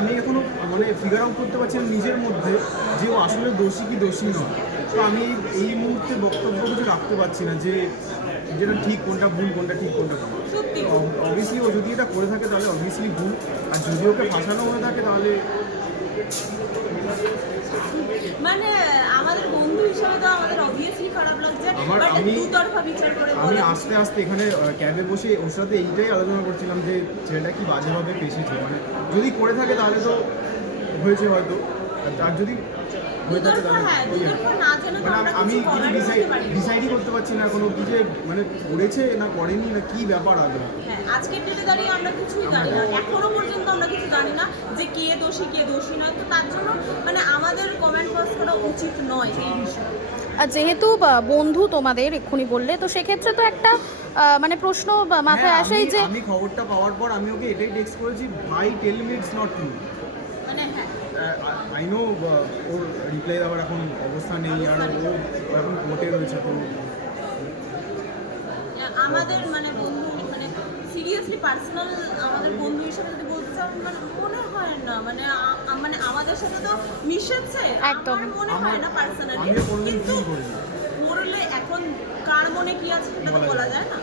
আমি এখনো মানে ফিগার আউট করতে পারছি না নিজের মধ্যে যে ও আসলে দোষী কি দোষী নয়। তো আমি এই মুহূর্তে বক্তব্য কিছু রাখতে পারছি না যে যেটা ঠিক কোনটা ভুল, কোনটা ঠিক কোনটা ভুল। অবভিয়াসলি ও যদি এটা করে থাকে তাহলে অবভিয়াসলি ভুল, আর যদি ওকে ফাঁসানো হয়ে থাকে তাহলে মানে আমাদের বন্ধু হিসেবে তো আমাদের অবভিয়াসলি খারাপ লাগছে, বাট দুতরফা বিচার করে আমি আস্তে আস্তে এখানে ক্যাবে বসে ওর সাথে এইটাই আলোচনা করছিলাম যে ছেলেটা কি বাজেভাবে পেশেছে, মানে যদি করে থাকে তাহলে তো হয়েছে হয়তো, আর যদি হয়ে থাকে তাহলে মানে আমি কিছু ডিসাইডই করতে পারছি না এখনো কি যে মানে করেছে না করেনি না কি ব্যাপার আগে। হ্যাঁ, আজকের ডেটে দাঁড়িয়ে আমরা কিছুই জানি না, এখনো পর্যন্ত আমরা কিছু জানি না যে কে দোষী কে দোষী নয়। তো তার জন্য মানে আমাদের কমেন্ট পাস করা উচিত নয় এই বিষয়ে। আর যেহেতু বন্ধু তোমাদের এক্ষুনি বললে, তো সেক্ষেত্রে তো একটা মানে প্রশ্ন মাথায় আসেই যে আমি খবরটা পাওয়ার পর আমি ওকে এটাই টেক্সট করেছি, ভাই tell me it's not true. মানে হ্যাঁ, আই নো ওর রিপ্লাই দেওয়ার এখন অবস্থা নেই, আর ও এখন কোর্টে রয়েছে। তো আমাদের মানে বন্ধু মানে সিরিয়াসলি পার্সোনাল আমাদের বন্ধু হিসেবে যদি বলতে চাও, মানে মনে হয় না মানে মানে আমাদের সাথে তো মিশেছে, একদম মনে হয় না পার্সোনালি, কিন্তু করলে এখন কার মনে কি আছে সেটা তো বলা যায় না।